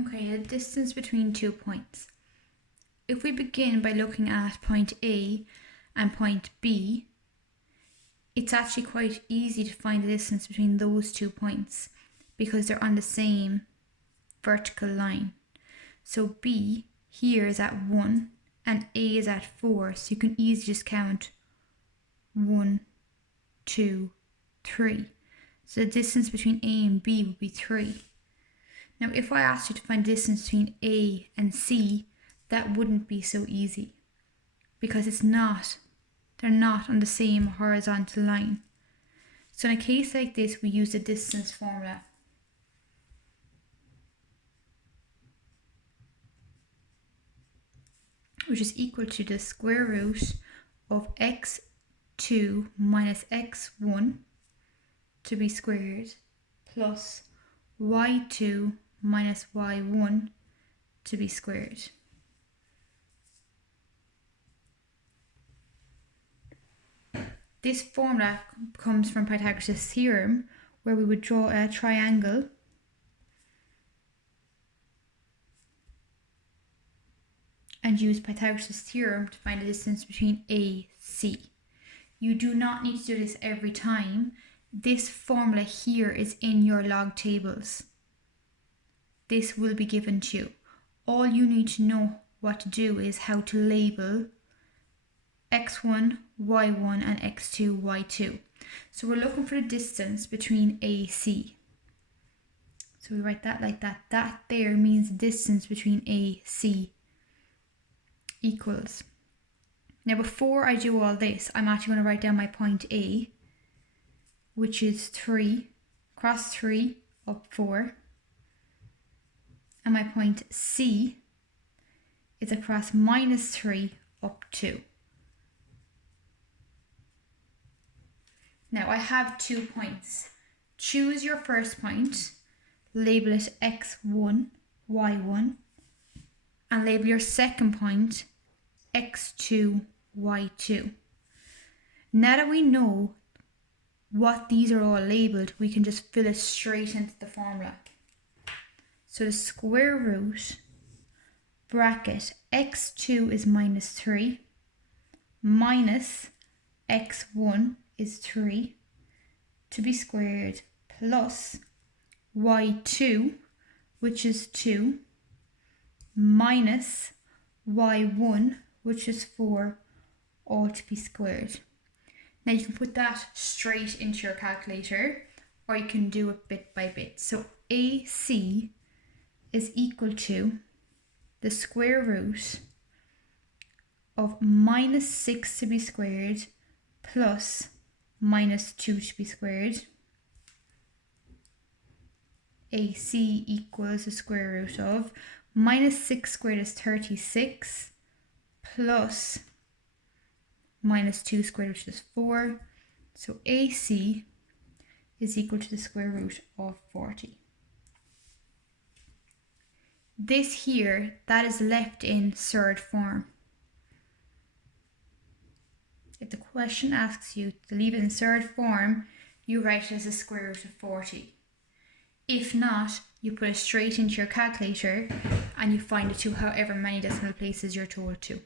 Okay, the distance between 2 points. If we begin by looking at point A and point B, it's actually quite easy to find the distance between those 2 points because they're on the same vertical line. So B here is at 1 and A is at 4, so you can easily just count 1, 2, 3. So the distance between A and B would be 3. Now if I asked you to find the distance between A and C, that wouldn't be so easy because they're not on the same horizontal line. So in a case like this, we use the distance formula. Which is equal to the square root of x2 minus x1 to be squared plus y2 minus y1 to be squared. This formula comes from Pythagoras' theorem, where we would draw a triangle and use Pythagoras' theorem to find the distance between A, C. You do not need to do this every time. This formula here is in your log tables. This will be given to you. All you need to know what to do is how to label x1, y1 and x2, y2. So we're looking for the distance between AC. So we write that like that. That there means the distance between AC equals. Now before I do all this, I'm actually going to write down my point A, which is 3, cross 3, up 4. And my point C is across minus 3, up 2. Now I have 2 points. Choose your first point, label it x1, y1, and label your second point x2, y2. Now that we know what these are all labelled, we can just fill it straight into the formula. So the square root, bracket, x2 is minus 3, minus x1 is 3, to be squared, plus y2, which is 2, minus y1, which is 4, all to be squared. Now you can put that straight into your calculator, or you can do it bit by bit. So AC is equal to the square root of minus 6 to be squared plus minus 2 to be squared. AC equals the square root of minus 6 squared is 36 plus minus 2 squared, which is 4. So AC is equal to the square root of 40. This here, that is left in Cert form. If the question asks you to leave it in Cert form, you write it as a square root of 40. If not, you put it straight into your calculator and you find it to however many decimal places you're told to.